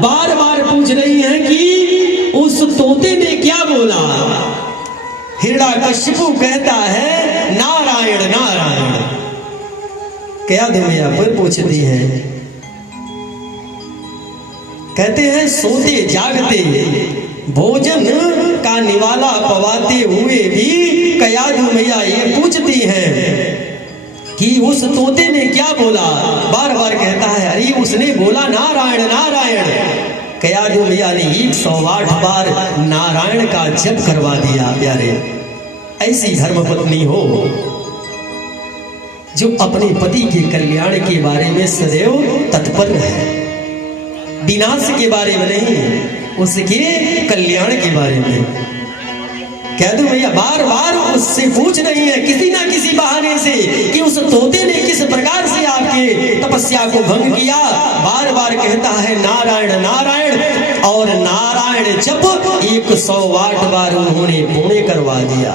बार बार पूछ रही हैं कि उस तोते ने क्या बोला। हिरण्यकशिपु कहता है नारायण नारायण। क्या दुनिया पर पूछती है, कहते हैं सोते जागते भोजन का निवाला पवाते हुए भी कयाधु मैया ये पूछती हैं कि उस तोते ने क्या बोला। बार बार कहता है अरे उसने बोला नारायण नारायण। कयाधु मैया ने 108 बार नारायण का जप करवा दिया। प्यारे, ऐसी धर्मपत्नी हो जो अपने पति के कल्याण के बारे में सदैव तत्पर है, विनाश के बारे में नहीं, उसके कल्याण के बारे में। कह दो भैया, बार बार उससे पूछ रही है किसी ना किसी बहाने से कि उस तोते ने किस प्रकार से आपके तपस्या को भंग किया। बार बार कहता है नारायण नारायण, और नारायण जप 108 बार उन्होंने पूर्ण करवा दिया।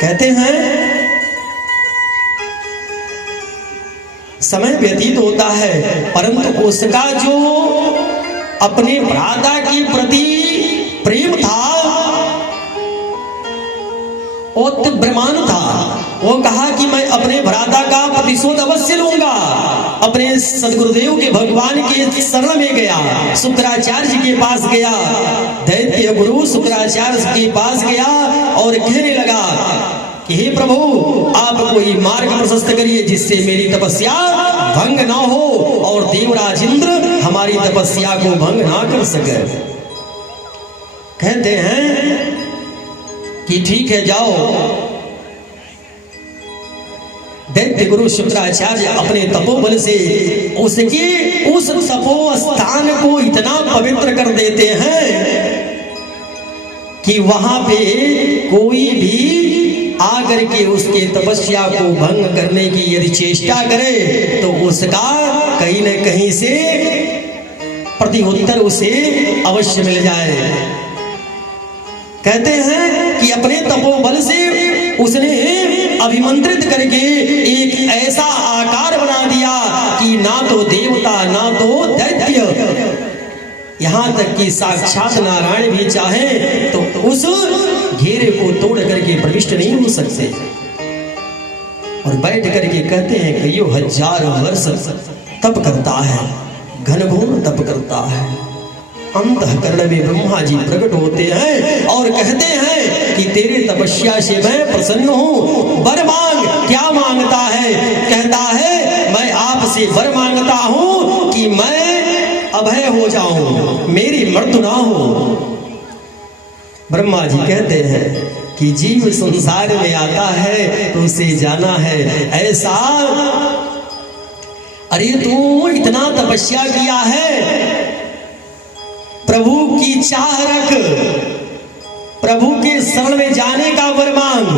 कहते हैं समय व्यतीत होता है, परंतु उसका जो अपने भ्राता के प्रति प्रेम था वो ब्रह्मांड था। वो कहा कि मैं अपने भ्राता का प्रतिशोध अवश्य लूंगा। अपने सदगुरुदेव के भगवान के शरण में गया, शुक्राचार्य के पास गया, दैत्य गुरु शुक्राचार्य के पास गया और कहने लगा कि हे प्रभु, आप कोई मार्ग प्रशस्त करिए जिससे मेरी तपस्या भंग ना हो और देवराज इंद्र हमारी तपस्या को भंग ना कर सके। कहते हैं कि ठीक है जाओ। दैत्य गुरु शुक्राचार्य अपने तपोबल से उसके उस तपो स्थान को इतना पवित्र कर देते हैं कि वहां पे कोई भी आकर के उसके तपस्या को भंग करने की यदि चेष्टा करे तो उसका कहीं न कहीं से प्रत्युत्तर उसे अवश्य मिल जाए। कहते हैं कि अपने तपोबल से उसने अभिमंत्रित करके एक ऐसा आकार बना दिया कि ना तो देवता ना तो दैत्य, यहाँ तक कि साक्षात नारायण भी चाहे तो उस घेरे को तोड़ करके प्रविष्ट नहीं हो सकते। और बैठ करके कहते हैं कि यो 1000 वर्ष तप करता है, घनघोर तप करता है। अंतःकरण में ब्रह्मा जी प्रकट होते हैं और कहते हैं कि तेरे तपस्या से मैं प्रसन्न हूँ, वर मांग। क्या मांगता है? कहता है मैं आपसे वर मांगता हूँ कि मैं अभय हो जाऊं, मेरी मृत्यु ना हो। ब्रह्मा जी कहते हैं कि जीव संसार में आता है तो उसे जाना है ऐसा। अरे तू इतना तपस्या किया है, प्रभु की चाह रख, प्रभु के शरण में जाने का वर मांग।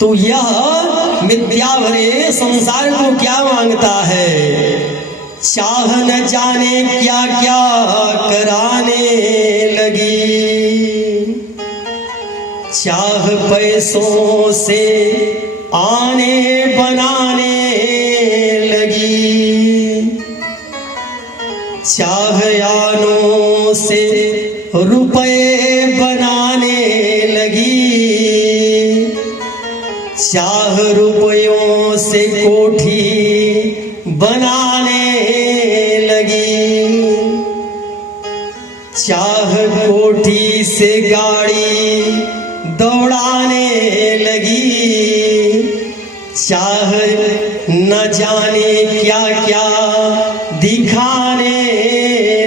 तो यह मिथ्या भरे संसार को क्या मांगता है? चाह न जाने क्या क्या कराने लगी, चाह पैसों से आने बनाने लगी, चाह यानों से रुपए बनाने लगी, चाह रुपयों से कोठी बनाने लगी, चाह कोठी से गाड़ी दौड़ाने लगी, चाह न जाने क्या क्या दिखाने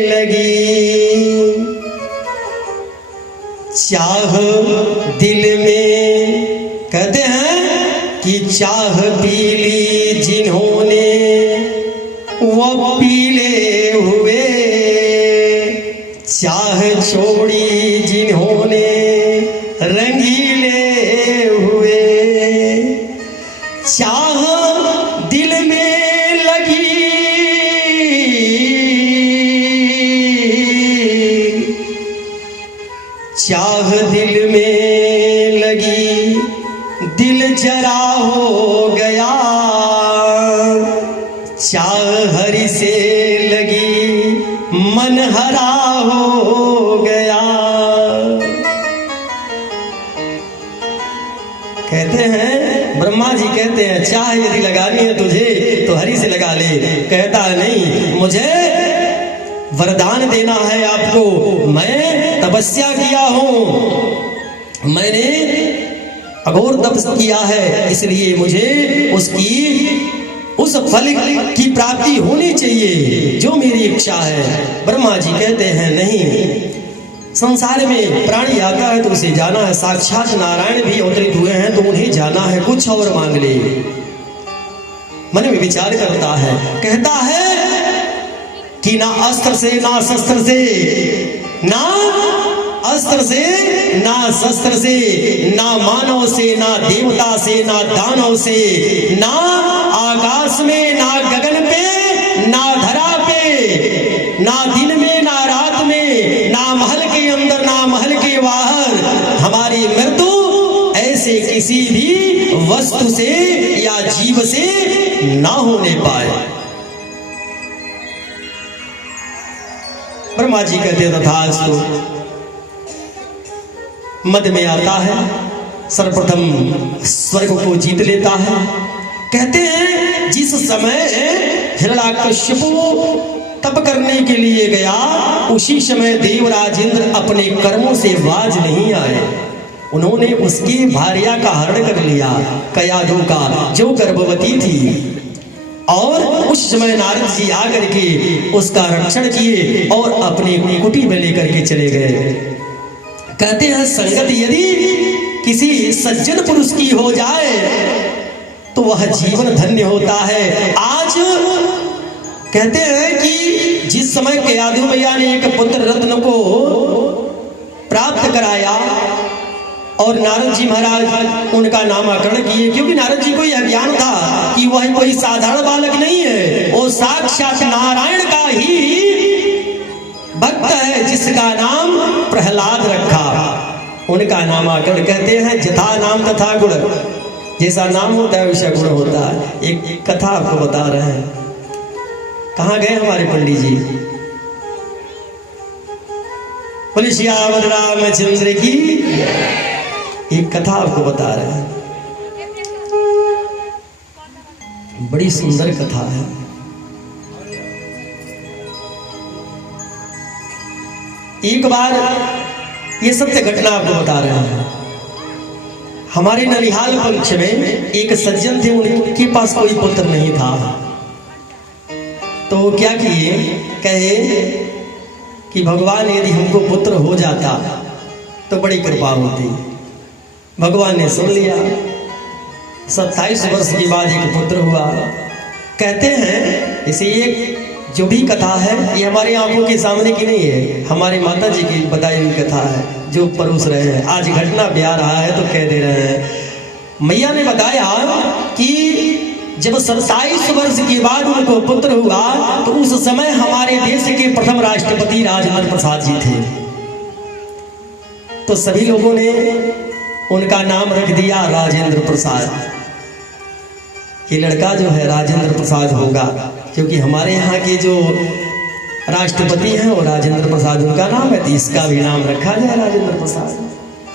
लगी, चाह दिल में कहते हैं कि चाह पीली जिन्होंने वो पीले हुए, चाह छोड़ी जिन्होंने रंगीले हुए, चाह दिल में लगी चाह दिल में लगी, दिल जरा हो गया, चाह हरि से लगी मन हरा हो गया। कहते हैं ब्रह्मा जी कहते हैं चाह यदि लगानी है तुझे तो हरि से लगा ले। कहता नहीं, मुझे वरदान देना है आपको। मैं तपस्या किया हूं, मैंने अघोर तपस किया है, इसलिए मुझे उस फल की प्राप्ति होनी चाहिए जो मेरी इच्छा है। ब्रह्मा जी कहते हैं नहीं, संसार में प्राणी आता है तो उसे जाना है, साक्षात नारायण भी अवतरित हुए हैं तो उन्हें जाना है, कुछ और मांग ले। मन में विचार करता है, कहता है कि ना अस्त्र से ना शस्त्र से, ना अस्त्र से ना शस्त्र से, ना मानव से ना देवता से ना दानव से, ना आकाश में ना गगन पे ना धरा पे, ना दिन में ना रात में, ना महल के अंदर ना महल के बाहर, हमारी मृत्यु ऐसे किसी भी वस्तु से या जीव से ना होने पाए। ब्रह्मा जी कहते तथास्तु। मद में आता है, सर्वप्रथम स्वर्ग को जीत लेता है। कहते हैं जिस समय हिरण्याकश्यप तप करने के लिए गया, उसी समय देवराज इंद्र अपने कर्मों से बाज नहीं आए। उन्होंने उसकी भार्या का हरण कर लिया, कयाधु का, जो गर्भवती थी। और उस समय नारद जी आकर के उसका रक्षण किए और अपनी कुटी में लेकर के चले गए। कहते हैं संगत यदि किसी सज्जन पुरुष की हो जाए तो वह जीवन धन्य होता है। आज कहते हैं कि जिस समय कयाधु मैया ने एक पुत्र रत्न को प्राप्त कराया और नारद जी महाराज उनका नामकरण किए, क्योंकि नारद जी को यह ज्ञान था कि वह कोई साधारण बालक नहीं है, वो साक्षात नारायण का ही भक्त है, जिसका नाम प्रहलाद रखा। उनका नामकरण कहते हैं जथा नाम तथा गुण, जैसा नाम होता है वैसा गुण होता है। एक कथा आपको बता रहे हैं। कहाँ गए हमारे पंडित जी? बोले सियावर रामचंद्र की। एक कथा आपको बता रहे हैं, बड़ी सुंदर कथा है। एक बार ये सत्य घटना आपको बता रहे हैं। हमारे ननिहाल पक्ष में एक सज्जन थे, उनके पास कोई पुत्र नहीं था। तो क्या किए, कहे कि भगवान यदि हमको पुत्र हो जाता तो बड़ी कृपा होती। भगवान ने सुन लिया। 27 वर्ष के बाद एक पुत्र हुआ। कहते हैं इसे एक जो भी कथा है ये हमारी आंखों के सामने की नहीं है, हमारे माता जी की बताई हुई कथा है जो परोस रहे हैं। आज घटना ब्याह रहा है तो कह दे रहे हैं। मैया ने बताया कि जब 27 वर्ष के बाद उनको पुत्र हुआ तो उस समय हमारे देश के प्रथम राष्ट्रपति राजेंद्र प्रसाद जी थे। तो सभी लोगों ने उनका नाम रख दिया राजेंद्र प्रसाद। ये लड़का जो है राजेंद्र प्रसाद होगा, क्योंकि हमारे यहाँ के जो राष्ट्रपति हैं वो राजेंद्र प्रसाद उनका नाम है, तो इसका भी नाम रखा जाए राजेंद्र प्रसाद।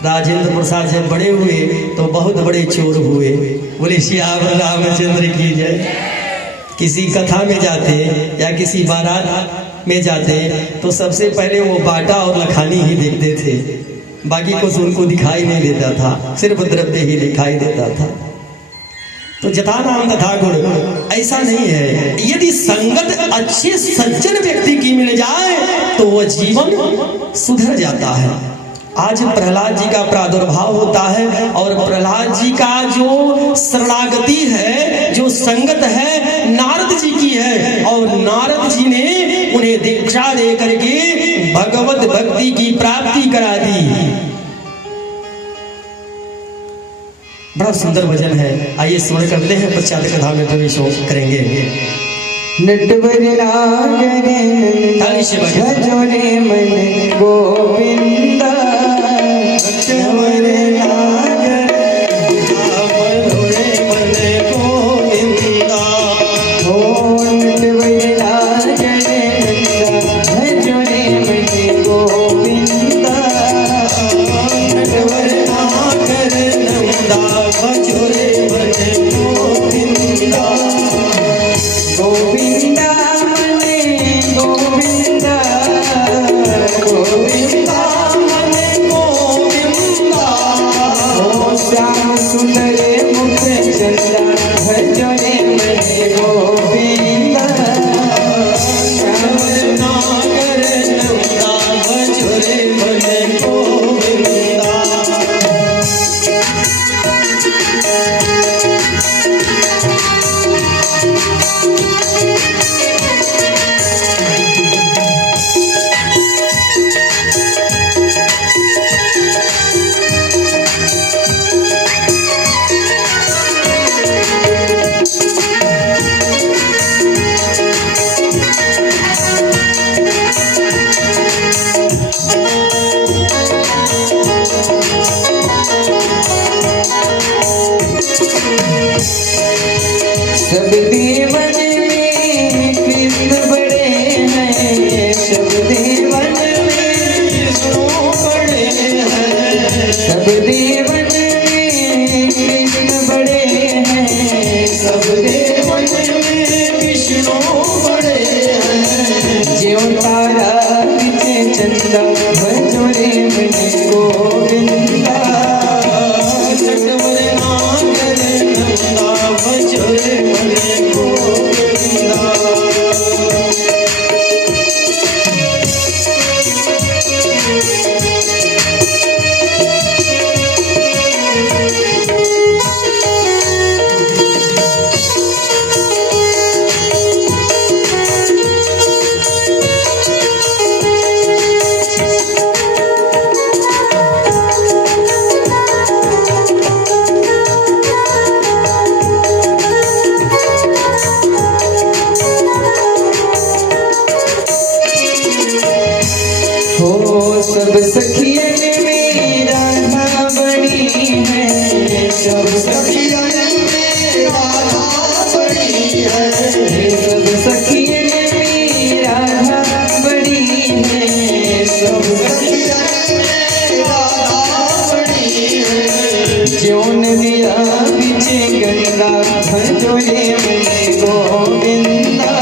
राजेंद्र प्रसाद जब बड़े हुए तो बहुत बड़े चोर हुए। बोले सियावर रामचंद्र की जय। किसी कथा में जाते या किसी बारात में जाते तो सबसे पहले वो बाटा और लखानी ही देखते थे, बाकी कुछ उनको दिखाई नहीं देता था, सिर्फ द्रव्य ही दिखाई देता था। तो जथा नाम तथा गुण ऐसा नहीं है। यदि संगत अच्छे सज्जन व्यक्ति की मिल जाए तो वह जीवन सुधर जाता है। आज प्रहलाद जी का प्रादुर्भाव होता है और प्रहलाद जी का जो शरणागति है, जो संगत है, नारद जी की है। और नारद जी ने उन्हें दीक्षा दे करके भगवत भक्ति की प्राप्ति करा दी। बड़ा सुंदर भजन है, आइए स्मरण करते हैं, पश्चात कथा में प्रवेश करेंगे। नटवर नागरे भजोरे मन गोविंद, नटवर नागरे भजोरे मन गोविंद। गोविंदा मने गोविंदा गोविंदा मने गोविंदा ओ श्याम सुंदर मुख चंदा भजो रे मने गोविंदा श्याम नागर नंदा भजो रे मने गोविंदा सब देवन में कृष्ण बड़े हैं सब देवन में विष्णु बड़े हैं सब देवन में कृष्ण बड़े हैं सब देवन में विष्णु बड़े हैं ज्यों तारा बिचे चंदा भजो रे मने गोविंदा नटवर नागर नंदा भजो रे मने गोविंदा हो सब सखियन में राधा बड़ी है सब सखियन में राधा बड़ी है सब सखियन में राधा बड़ी है सब सखियन में राधा बड़ी है ज्यों नदिया बिचे गंगा भजो रे मने गोविंदा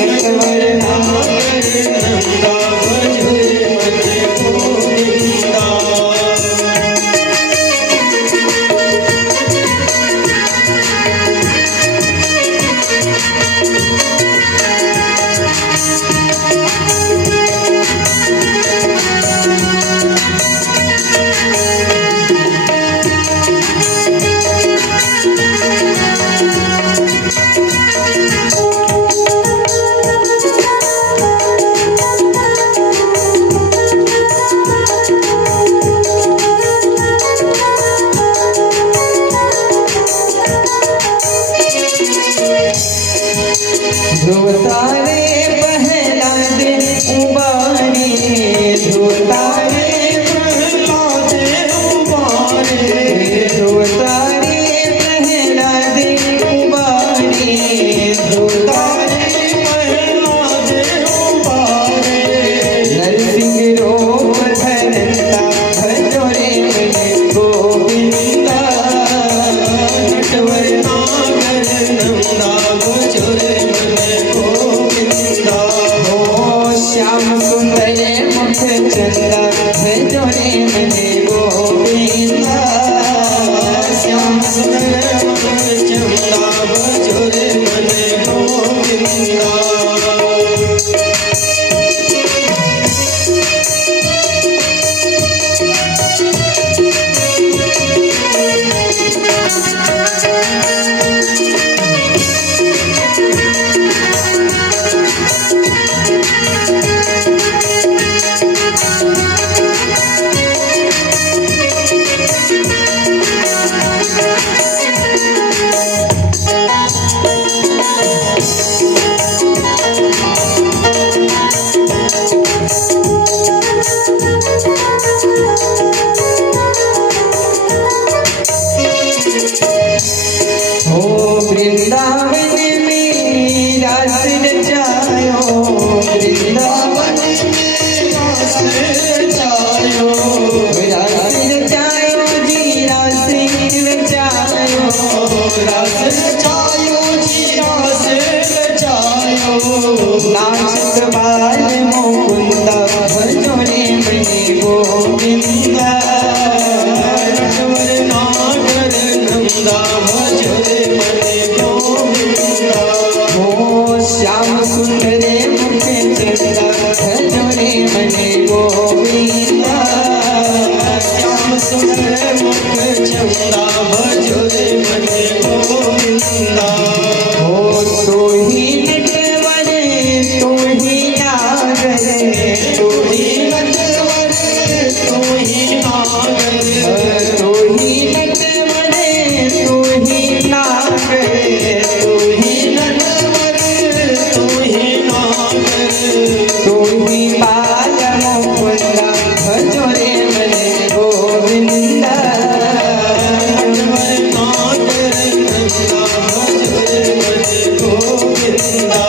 नटवर नागर नंदा भजो रे मने गोविंदा ध्रुव तारे पहला दे उबारे ध्रुव तारे प्रहलादे उबारे ध्रुव तारे पहला दे उबारे ध्रुव तारे प्रहलादे उबारे नरसिंह रूप धरता भजो रे मने गोविंदा नटवर नागर नंदा भजो रे मने गोविंदा ओ श्याम सुंदर मुख चंदा भजो रे मने गोविंदा श्याम सुंदर मुख चंदा भजो रे मने गोविंदा श्याम सुंदर मुख चंदा भजो रे मन गोविंदा श्याम सुंदर मुख चंदा भजो रे मन गोविंदा ओ तो ही नटवर तो ही नागर तो ही नटवर तो ही नागर तो ही नटवर तो ही नागर तो ही नटवर तो ही नागर तो ही बाल मुकुंदा भजो रे मन गोविंदा नटवर नागर नंदा भजो रे मन गोविंदा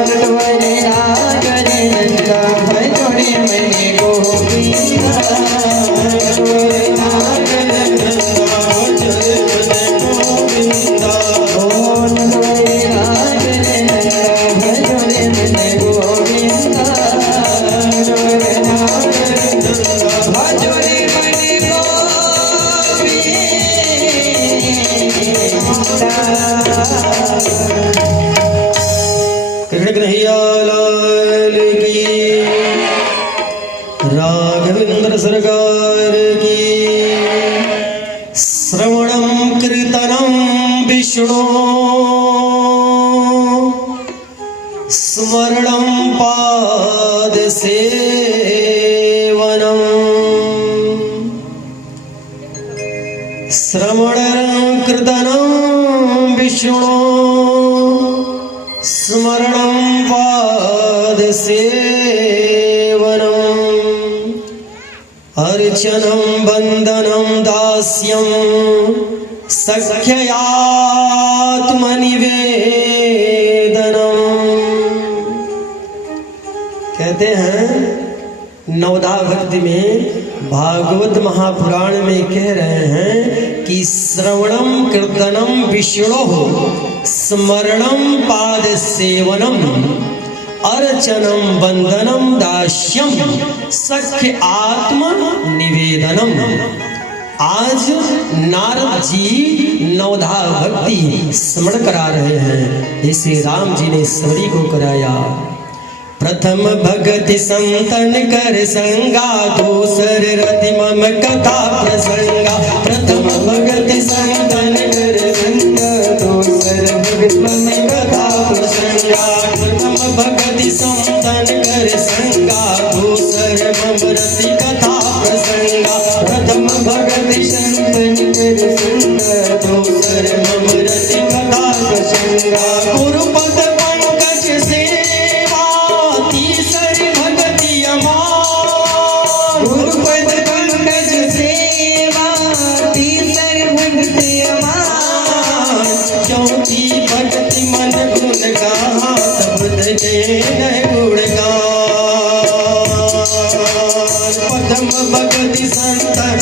नटवर नागर नंदा भजो रे मन गोविंदा नटवर नागर नंदा भजो रे मन गोविंदा ओ नटवर नागर नंदा भजो रे मन गोविंदा नटवर नागर नंदा भजो रे मन गोविंदा कृष्ण कन्हैया लाल की राघवेंद्र सरकार की श्रवणं कीर्तनं विष्णु स्मरणं पाद सेवनम् श्रवणं कीर्तनं विष्णु स्मरणं पाद सेवनम् अर्चनं वन्दनं दास्यं सख्ययात्मनिवेदनम्। कहते हैं नवदा भक्ति में भागवत महापुराण में कह रहे हैं कि श्रवणम कीर्तनम विष्णु स्मरणम पाद सेवनम अर्चनम वंदनम दास्यम सख्य आत्म निवेदनम। आज नारद जी नवधा भक्ति स्मरण करा रहे हैं, जैसे राम जी ने सवरी को कराया। प्रथम भगति संतन कर संगा, दूसर रति मम कथा प्रसंगा। प्रथम भगति संतन कर संगा, दूसर भगति मम कथा प्रसंगा। प्रथम भगति संतन कर संगा, दूसर मम रति कथा प्रसंगा। प्रथम भगति संतन कर संगा, दूसर मम रति कथा प्रसंगा। गुरुपद पंकज से तीसरी भक्ति अमान, गुरुपद पंकज सेवा तीसरी भक्ति अमान। चौथी भक्ति मन गुण गाहा, तब दे गुणगान। प्रथम भक्ति संतन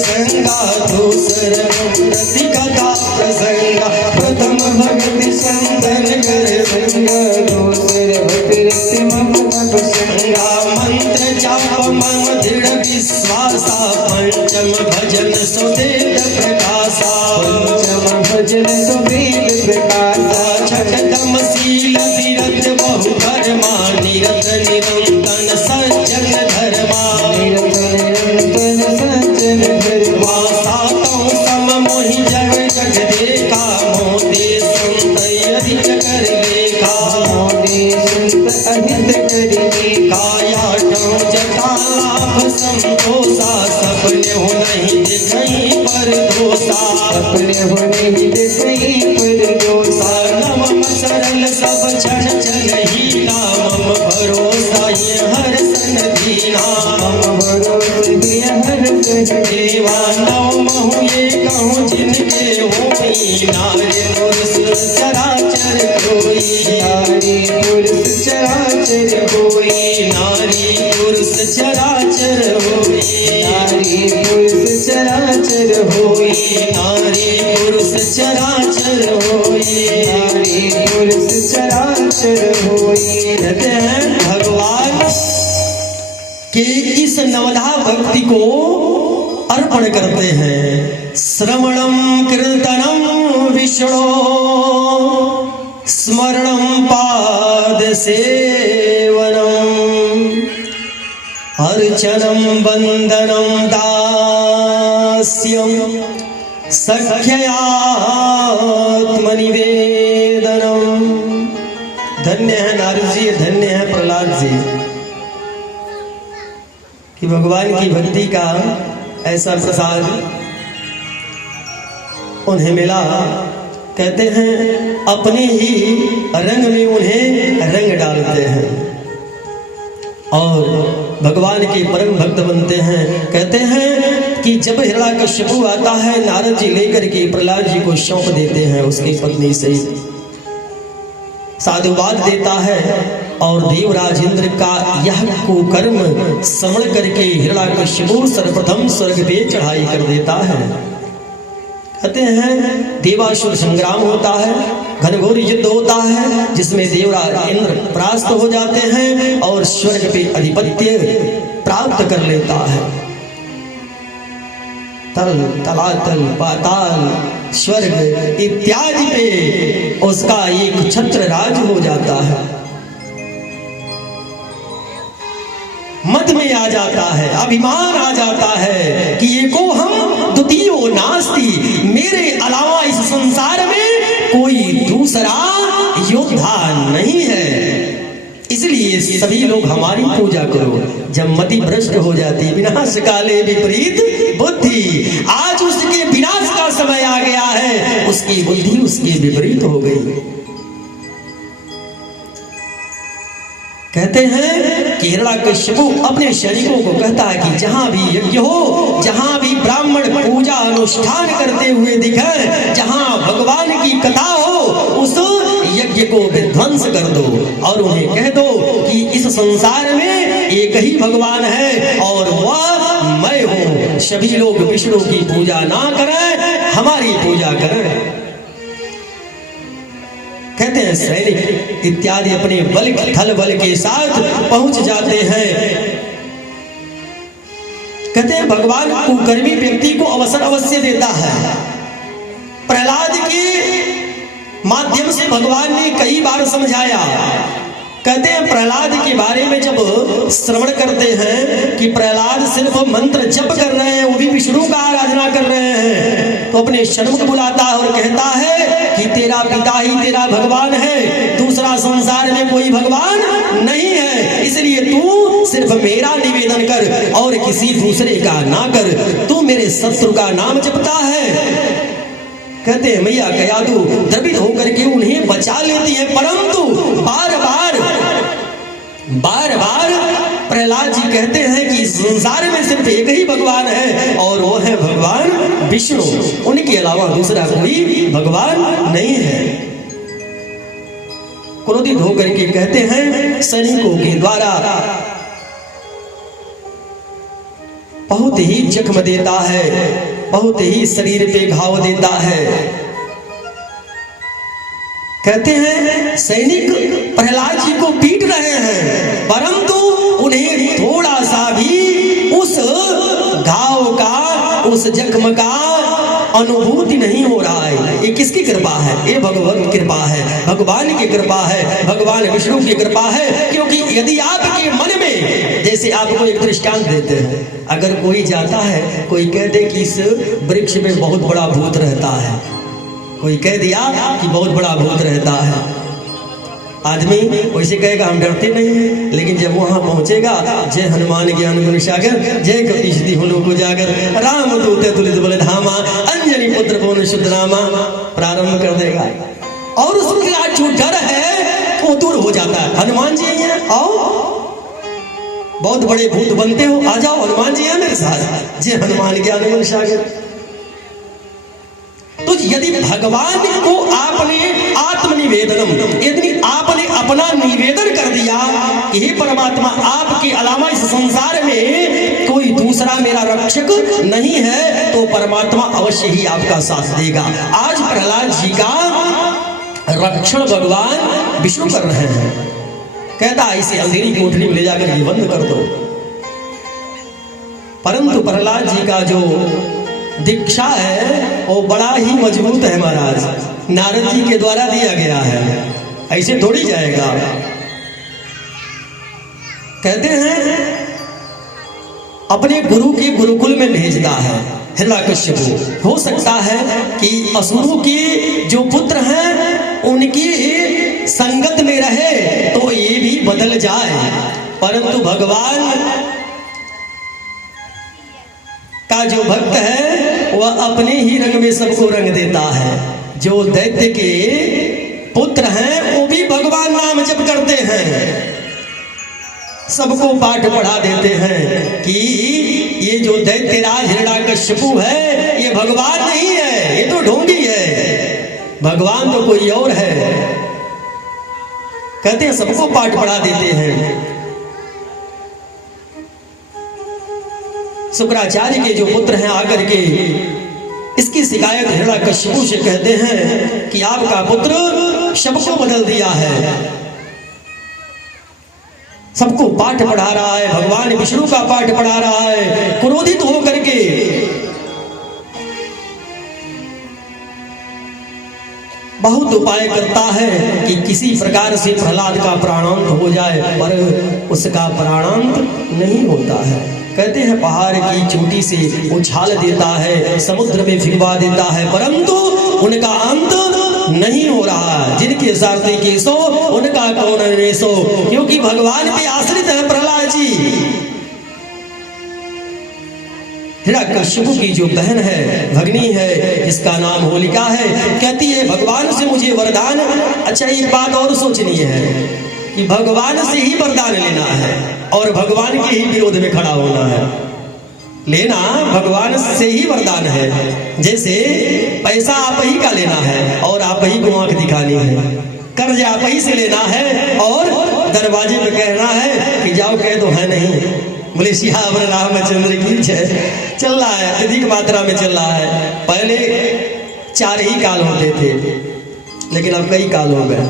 संगा, दूसर रति कथा प्रसंगा। प्रथम भक्ति संतन कर संगा, दूसर भक्ति मम प्रसंगा। मंत्र जाप मम दृढ़ विश्वासा, पंचम भजन सुदेव प्रकाशा। पंचम भजन सुवेद प्रकाशा। छठम शील विरत बहु कर्मा, निरत निरंतन सज्जन धर्मा। निरत निरंतर सज्जन धर्मा। सातों सम मोहि जग जग देखा, मोदे संत अधिक कर लेखा। मोदे संत अहित कर लेखा। कायाठों जटा लाभ संतोषा, सपने हो नहीं दिखई पर दोषा। अपने होने ही दिखई पर दोषा। नमम सरल सब क्षण चलही, नामम भरोसा ये हर सन दीना। मम भरोसे दिया हर सह देवा नव महु ये कहूँ जिनके होई, नारी पुरुष चराचर कोई। नारी पुरुष चराचर होई। नारी पुरुष चराचर होई। नारी पुरुष चराचर होई। नारी पुरुष चराचर होई। नारी पुरुष चराचर होई। कहते हैं भगवान के इस नवधा भक्ति को अर्पण करते हैं। श्रवणम कीर्तनम विष्णु स्मरणम सेवनम अर्चनम वंदनम दास्यम सख्यात्मनिवेदनम। धन्य है नारद जी, धन्य है प्रहलाद जी कि भगवान की भक्ति का ऐसा प्रसाद उन्हें मिला। कहते हैं अपने ही रंग में उन्हें रंग डालते हैं और भगवान के परम भक्त बनते हैं। कहते हैं कि जब हिरण्याकश्यपु आता है, नारद जी लेकर के प्रहलाद जी को सौंप देते हैं, उसकी पत्नी से साधुवाद देता है और देवराज इंद्र का यह कुकर्म समझ करके हिरण्याकश्यपु सर्वप्रथम स्वर्ग पे चढ़ाई कर देता है। कहते हैं देवासुर संग्राम होता है, घनघोर युद्ध होता है, जिसमें देवराज इंद्र परास्त हो जाते हैं और स्वर्ग पे अधिपत्य प्राप्त कर लेता है। तल, तलातल, पाताल, स्वर्ग इत्यादि पे उसका एक छत्र राज हो जाता है, मत में आ जाता है, अभिमान आ जाता है कि एको हम द्वितीयो नास्ति, मेरे अलावा इस संसार में कोई दूसरा योद्धा नहीं है, इसलिए सभी लोग हमारी पूजा करो। जब मति भ्रष्ट हो जाती, विनाश काले विपरीत बुद्धि, आज उसके विनाश का समय आ गया है, उसकी बुद्धि उसके विपरीत हो गई। कहते हैं कि हिरण्याकश्यपु अपने सैनिकों को कहता है कि जहां भी यज्ञ हो, जहां भी ब्राह्मण पूजा अनुष्ठान करते हुए दिखे, जहां भगवान की कथा हो, उस यज्ञ को विध्वंस कर दो और उन्हें कह दो कि इस संसार में एक ही भगवान है और वह मैं हूं। सभी लोग विष्णु की पूजा ना करें, हमारी पूजा करें। कहते हैं सैनिक इत्यादि अपने बल थल बल के साथ पहुंच जाते हैं। कहते हैं भगवान कुकर्मी व्यक्ति को अवसर अवश्य देता है। प्रहलाद के माध्यम से भगवान ने कई बार समझाया। कहते हैं प्रहलाद के बारे में जब श्रवण करते हैं कि प्रहलाद सिर्फ मंत्र जप कर रहे हैं, वो भी विष्णु का आराधना कर रहे हैं, तो अपने सन्मुख बुलाता है और कहता है कि तेरा पिता ही तेरा भगवान है, दूसरा संसार में कोई भगवान नहीं है, इसलिए तू सिर्फ मेरा निवेदन कर और किसी दूसरे का ना कर। तू मेरे शत्रु का नाम जपता है। कहते हैं मैया कयादु द्रवित होकर के उन्हें बचा लेती है, परंतु बार बार प्रहलाद जी कहते हैं कि संसार में सिर्फ एक ही भगवान है और वो है भगवान विष्णु, उनके अलावा दूसरा कोई भगवान नहीं है। क्रोधित होकर के कहते हैं सैनिकों के द्वारा बहुत ही जख्म देता है, बहुत ही शरीर पे घाव देता है। कहते हैं सैनिक प्रहलाद जी को पीट रहे हैं, परंतु उन्हें थोड़ा सा भी उस घाव का, उस जख्म का अनुभूति नहीं हो रहा है। ये किसकी कृपा है? ये भगवत कृपा है, भगवान की कृपा है, भगवान विष्णु की कृपा है। क्योंकि यदि आपके मन में, जैसे आपको एक दृष्टांत देते हैं, अगर कोई जाता है, कोई कह दे कि इस वृक्ष में बहुत बड़ा भूत रहता है, कोई कह दिया कि बहुत बड़ा भूत रहता है, आदमी वैसे कहेगा हम डरते नहीं हैं, लेकिन जब वहां पहुंचेगा जय हनुमान ज्ञान गुण सागर, जय कपीश तिहुँ को जागर, राम दूत तुलित बल धामा, अंजनी पुत्र पवन सुत नामा, प्रारंभ कर देगा और उसमें आज जो डर है वो दूर हो जाता है। हनुमान जी हैं, आओ, बहुत बड़े भूत बनते हो, आ जाओ, हनुमान जी हैं मेरे साथ, जय हनुमान ज्ञान गुण सागर। तो यदि भगवान को आपने आत्मनिवेदनम, यदि आपने अपना निवेदन कर दिया कि हे परमात्मा आपके अलावा इस संसार में कोई दूसरा मेरा रक्षक नहीं है, तो परमात्मा अवश्य ही आपका साथ देगा। आज प्रहलाद जी का रक्षण भगवान विष्णु कर रहे हैं। कहता इसे अंधेरी कोठरी में ले जाकर ये बंद कर दो, परंतु प्रहलाद जी का जो दीक्षा है वो बड़ा ही मजबूत है महाराज, नारद जी के द्वारा दिया गया है, ऐसे थोड़ी जाएगा। कहते हैं अपने गुरु के गुरुकुल में भेजता है हिरण्यकश्यप। हो सकता है कि असुरों के जो पुत्र हैं उनकी संगत में रहे तो ये भी बदल जाए, परंतु भगवान का जो भक्त है वह अपने ही रंग में सबको रंग देता है। जो दैत्य के पुत्र हैं वो भी भगवान नाम जप करते हैं, सबको पाठ पढ़ा देते हैं कि ये जो दैत्यराज हिरण्यकश्यपु है ये भगवान नहीं है, ये तो ढोंगी है, भगवान तो कोई और है। कहते हैं सबको पाठ पढ़ा देते हैं। शुक्राचार्य के जो पुत्र हैं आकर के इसकी शिकायत हिरण्यकश्यपु से कहते हैं कि आपका पुत्र सबको बदल दिया है, सबको पाठ पढ़ा रहा है, भगवान विष्णु का पाठ पढ़ा रहा है, क्रोधित होकर के बहुत उपाय करता है कि किसी प्रकार से प्रहलाद का प्राणांत हो जाए, पर उसका प्राणांत नहीं होता है। कहते हैं पहाड़ की चोटी से उछाल देता है, समुद्र में फिरवा देता है, परंतु उनका अंत नहीं हो रहा। जिनके सारथी केसो उनका कौन रेसो, क्योंकि भगवान पे आश्रित है प्रहलाद जी। हिरण्यकश्यपु की जो बहन है, भगनी है, जिसका नाम होलिका है, कहती है भगवान से मुझे वरदान। अच्छा एक बात और सोचनी है कि भगवान से ही वरदान लेना है और भगवान के ही विरोध में खड़ा होना है। लेना भगवान से ही वरदान है, जैसे पैसा आप ही का लेना है और आप ही को आंख दिखानी है, कर्ज आप ही से लेना है और दरवाजे पे कहना है कि जाओ, कह तो है नहीं। बोले सियावर रामचंद्र की जय। चल रहा है, अत्यधिक मात्रा में चल रहा है। पहले 4 ही काल होते थे, लेकिन अब कई काल हो गए,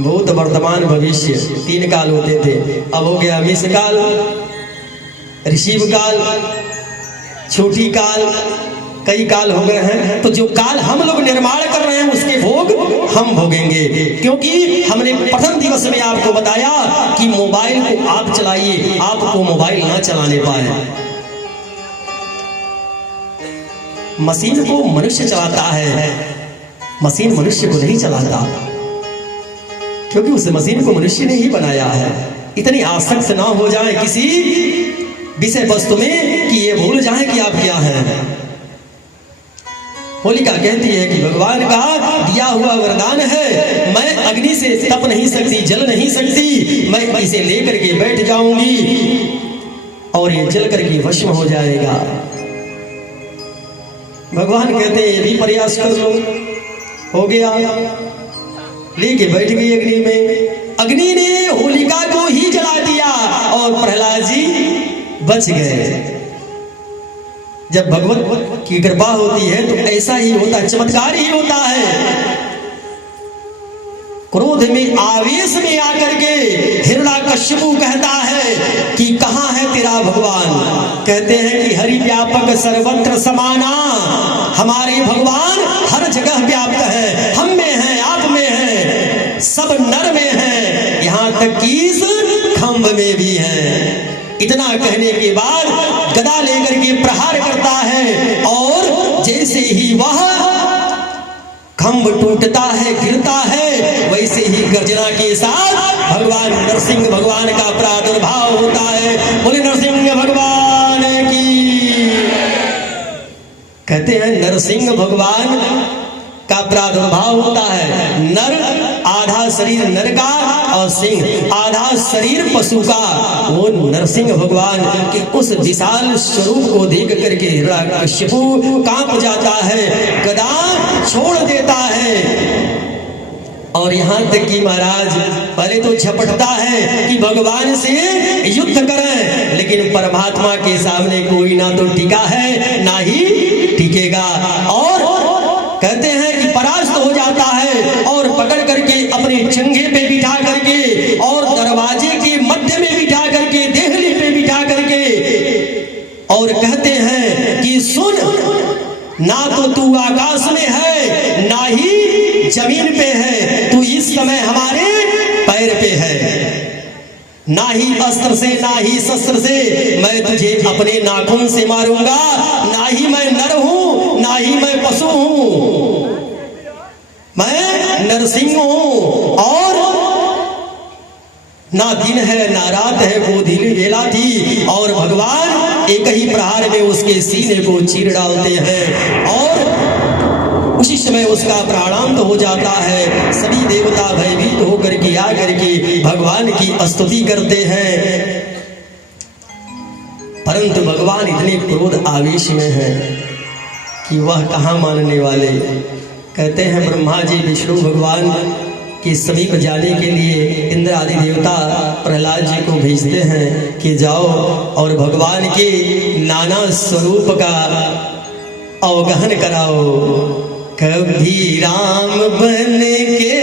भूत वर्तमान भविष्य 3 काल होते थे, अब हो गया मिस काल, ऋषिव काल, छोटी काल, कई काल हो गए हैं। तो जो काल हम लोग निर्माण कर रहे हैं उसके भोग हम भोगेंगे, क्योंकि हमने प्रथम दिवस में आपको बताया कि मोबाइल को आप चलाइए, आपको मोबाइल ना चलाने पाए। मशीन को मनुष्य चलाता है, मशीन मनुष्य को नहीं चलाता, क्योंकि उस मशीन को मनुष्य ने ही बनाया है। इतनी आसक्त ना हो जाए किसी विषय वस्तु में कि ये भूल जाए कि आप क्या हैं। होलिका कहती है कि भगवान का दिया हुआ वरदान है, मैं अग्नि से तप नहीं सकती, जल नहीं सकती, मैं इसे लेकर के बैठ जाऊंगी और ये जल करके भस्म हो जाएगा। भगवान कहते हैं ये भी प्रयास कर लो। हो गया, लेके बैठ गई अग्नि में, अग्नि ने होलिका को ही जला दिया और प्रहलाद जी बच गए। जब भगवत की कृपा होती है तो ऐसा ही होता है, चमत्कार ही होता है। क्रोध में आवेश में आकर के हिरण्यकश्यपु कहता है कि कहां है तेरा भगवान। कहते हैं कि हरि व्यापक सर्वत्र समाना, हमारे भगवान हर जगह व्याप्त है, हम में है, आप में है, सब नर में है, यहां तक कि इस खंभ में भी है। इतना कहने के बाद गदा लेकर के प्रहार करता है और जैसे ही वह खंभ टूटता है, गिरता है, वैसे ही गर्जना के साथ भगवान नरसिंह भगवान का प्रादुर्भाव होता है। बोले नरसिंह भगवान की। कहते हैं नरसिंह भगवान का प्रादुर्भाव होता है। नर आधा शरीर नर का और सिंह आधा शरीर पशु का, वो नरसिंह भगवान के उस विशाल स्वरूप को देख करके हिरण्यकश्यपु कांप जाता है, गदा छोड़ देता है। और यहाँ तक कि महाराज पहले तो झपटता है कि भगवान से युद्ध करें, लेकिन परमात्मा के सामने कोई ना तो टिका है ना ही टिकेगा। और कहते हैं कि परास्त हो जाता है और पकड़ करके अपने चंगे पे बिठा करके और दरवाजे के मध्य में बिठा करके, देहली पे बिठा करके, और कहते हैं कि सुन, ना तो तू आकाश में है ना ही जमीन पे है, तू इस समय हमारे पैर पे है। ना ही अस्त्र से ना ही शस्त्र से मैं तुझे अपने नाखून से मारूंगा। ना ही मैं नर हूं ना ही मैं पशु हूं, मैं नरसिंह हूं। और ना दिन है ना रात है, वो धीरे वेला थी और भगवान एक ही प्रहार में उसके सीने को चीर डालते हैं और उसी समय उसका प्राणांत हो जाता है। सभी देवता भयभीत होकर के आकर के भगवान की स्तुति करते हैं, परंतु भगवान इतने क्रोध आवेश में है कि वह कहाँ मानने वाले। कहते हैं ब्रह्मा जी विष्णु भगवान के समीप जाने के लिए इंद्र आदि देवता प्रहलाद जी को भेजते हैं कि जाओ और भगवान के नाना स्वरूप का अवगहन कराओ। कभी राम बन के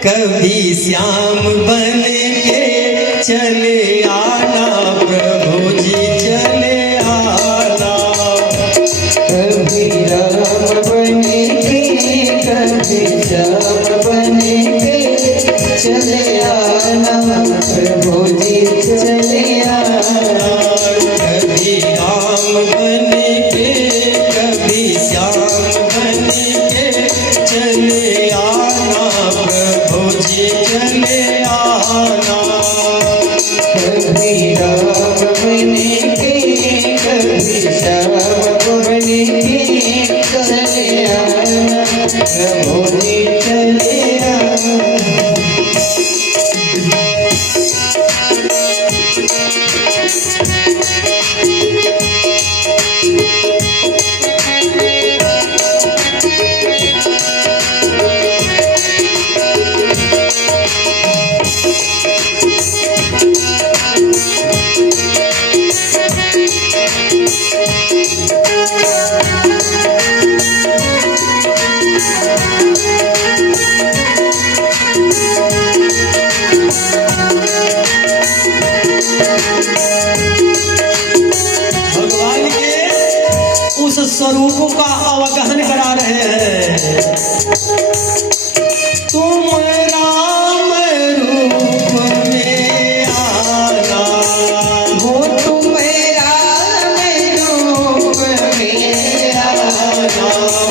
कभी श्याम बन के चले आना प्रभु जी चले आना। कभी राम बने के कभी श्याम बने के चले आना प्रभु जी चले आना। कभी राम बने के कभी श्याम बने के चले आना प्रभु जी चले आना। कभी राम बने के कभी श्याम बने के चले आना प्रभु जी चले आना। भगवान के उस स्वरूप का अवगहन करा रहे हैं। तुम राम रूप में आना, वो तुम राम रूप में आना।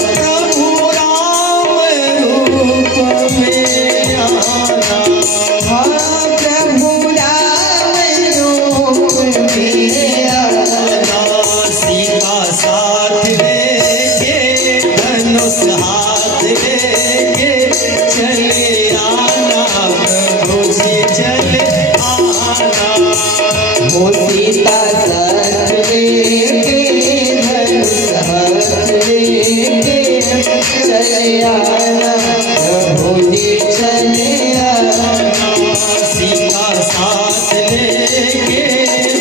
प्रभु राम रूप में आना। हाँ प्रभु राम रूप में आना। सीता साथ लेके धनुष हाथ लेके चले आना प्रभु जी चले आना। वो सीता साथ लेके धनुष हाथ लेके चले आना प्रभु जी चले आना। सीता साथ लेके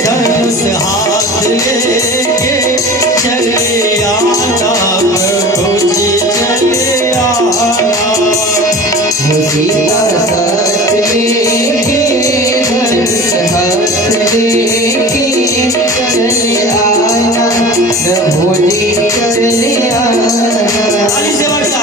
धनुष हाथ लेके चले आना प्रभु जी चले आना। वो सीता साथ लेके धनुष हाथ लेके चले आना प्रभु जी चले आना। ताली से वर्षा।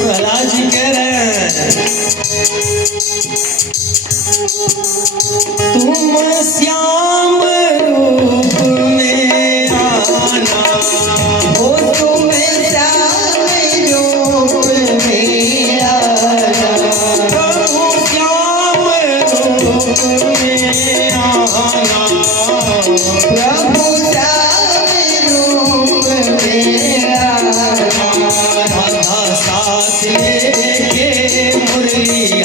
प्रहलाद जी कह रहे हैं तुम श्याम रूप में आना। वो तुम श्याम रूप में आना। प्रभु श्याम रूप में आना। प्रभु श्याम रूप में आना। राधा साथ लेके मुरली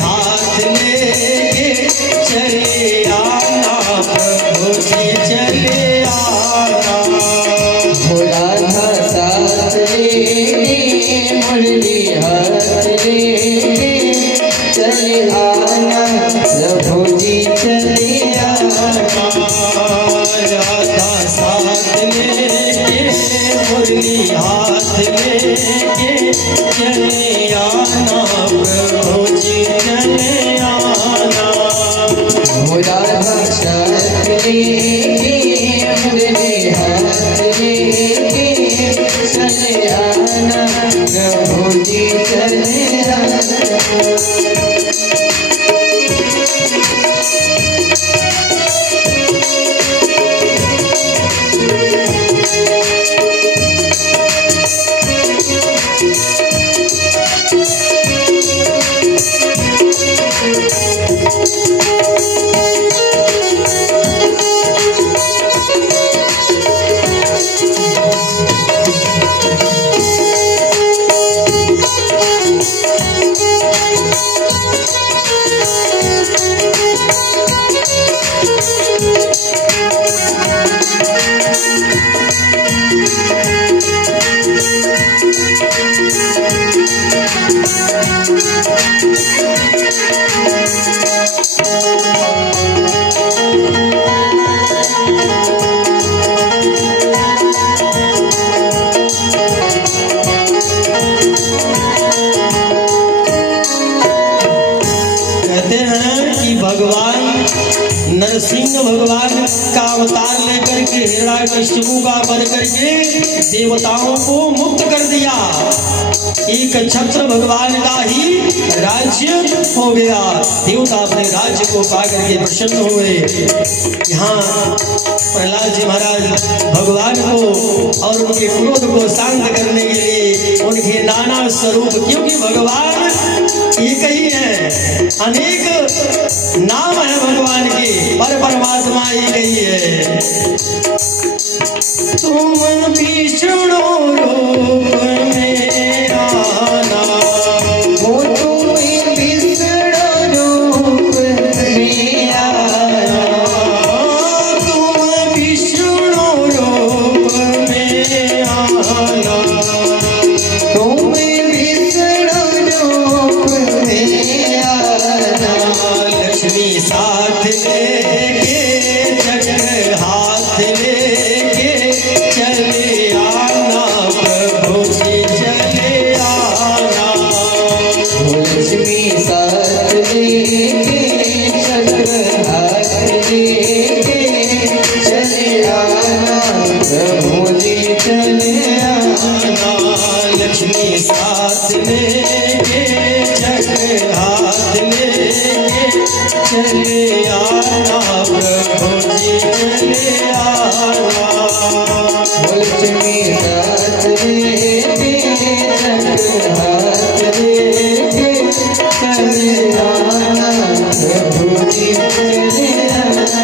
हाथ लेके चले आना प्रभु जी चले आना राधा साथ लेके मुरली हाथ लेके चले आना प्रभु जी चले आना राधा साथ लेके मुरली हाथ लेके चले आना प्रभु जी चले आना कहते हैं कि भगवान नरसिंह भगवान का अवतार लेकर के हिरण्यकशिपु का वध करके देवताओं को मुक्त कर दिया। एक छत्र भगवान का ही राज्य हो गया। देवता अपने राज्य को पा करके प्रसन्न हुए। यहाँ प्रहलाद जी महाराज भगवान को और उनके क्रोध को शांत करने के लिए उनके नाना स्वरूप, क्योंकि भगवान एक ही है, अनेक नाम है भगवान के, पर परमात्मा एक ही है। तुम विष्णु रूप में आना, वो तुम्हें विष्णु रूप में आना तुम विष्णु रूप में आना, तुम्हें विष्णु रूप में आना लक्ष्मी साथ लेके जग हाथ लेके चले आना प्रभु जी चले आना। लक्ष्मी साथ लेके चक्र हाथ लेके चले आना प्रभु जी चले आना लक्ष्मी साथ लेके जग हाथ लेके चले आना प्रभु जी चले आना। लक्ष्मी साथ लेके चक्र हाथ लेके चले आना प्रभु जी चले आना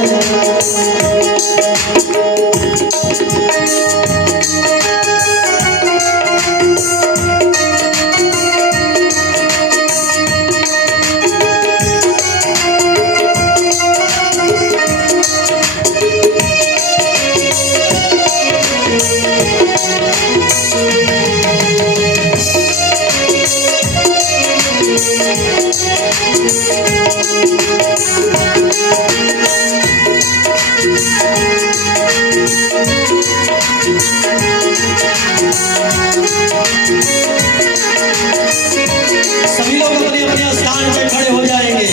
सभी लोग अपने अपने स्थान पे खड़े हो जाएंगे।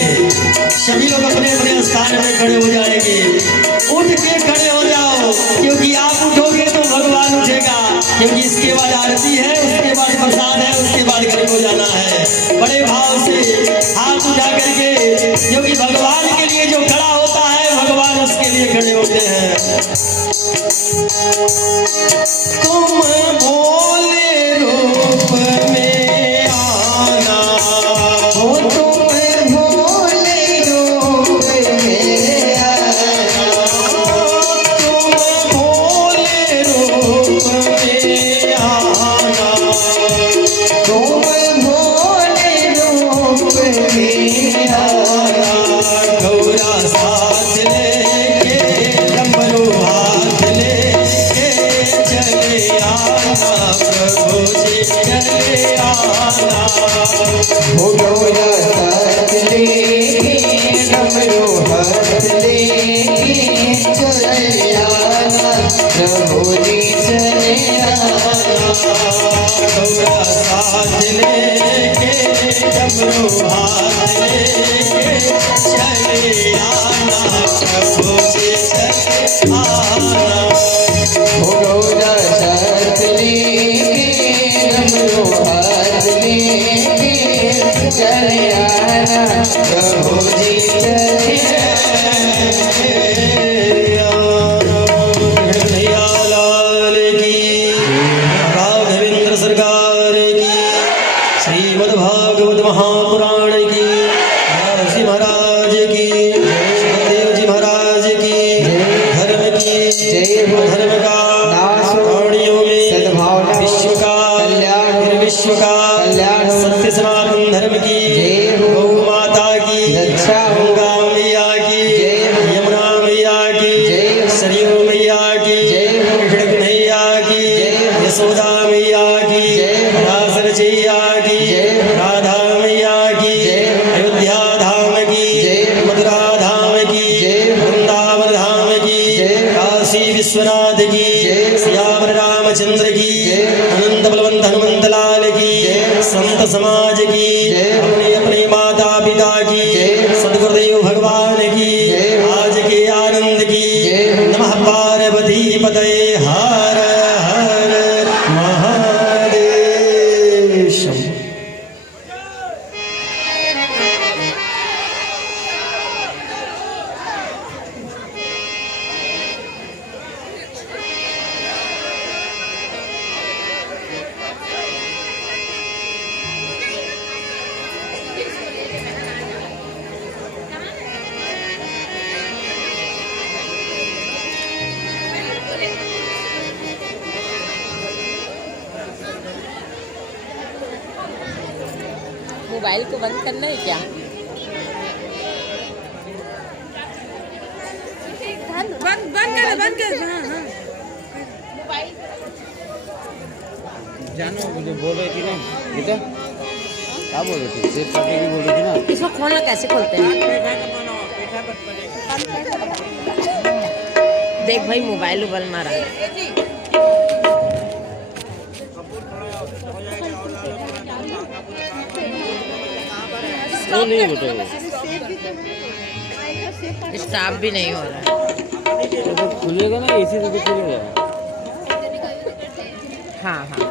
सभी लोग अपने अपने स्थान पे खड़े हो जाएंगे। उठ के खड़े हो जाओ, क्योंकि आप उठोगे तो भगवान उठेगा। क्योंकि इसके बाद आरती है, उसके बाद प्रसाद है, उसके बाद घर को जाना है। बड़े भाव से हाथ उठा करके, क्योंकि भगवान के लिए जो खड़ा होता है भगवान उसके लिए खड़े होते हैं। तुम भोले रूप में आना, वो तुम्हें भोले रूप में आना तुम भोले रूप में आना, तुम भोले रूप में आना हो गौरा साथ लेके डमरू हाथ लेके चले आना प्रभु जी चले आना गौरा साथ लेके डमरू हाथ लेके चले आना प्रभु जी चले आना हो गौरा साथ लेके डमरू हाथ लेके चले आना प्रभु जी चले राघवेंद्र सरकार की श्रीमद्भागवत महापुराण की श्री महाराज की सुखदेव जी महाराज की धर्म की धर्म का प्राणियों में सद्भावना विश्व का कल्याण फिर विश्व का कल्याण सत्य सनातन धर्म की गौ माता की रक्षा हो। गंगा मैया की यमुना मैया की सरयू मैया की कृष्ण कन्हैया की यशोदा मैया की रास रचैया की राधा मैया की अयोध्या धाम की मथुरा धाम की वृंदावन धाम की काशी विश्वनाथ की श्याम रामचंद्र की अनंत बलवंत हनुमंत लाल की संत समाज की अपने अपने माता पिता की सदगुरुदेव भगवान की आज के आनंद की नमः पार्वती पतये हर हर महादेव शंभो। मोबाइल को बंद करना है क्या? बंद कर हाँ हाँ जानो मुझे बोल रही थी ना गीता क्या बोल रही थी सेफ करने की बोल रही थी ना इसको खोलना कैसे खोलते हैं? देख भाई मोबाइल उबल मारा है। वो नहीं बेटे स्टाफ भी नहीं हो रहा है। वो खुलेगा ना एसी से तो खुलेगा हाँ हाँ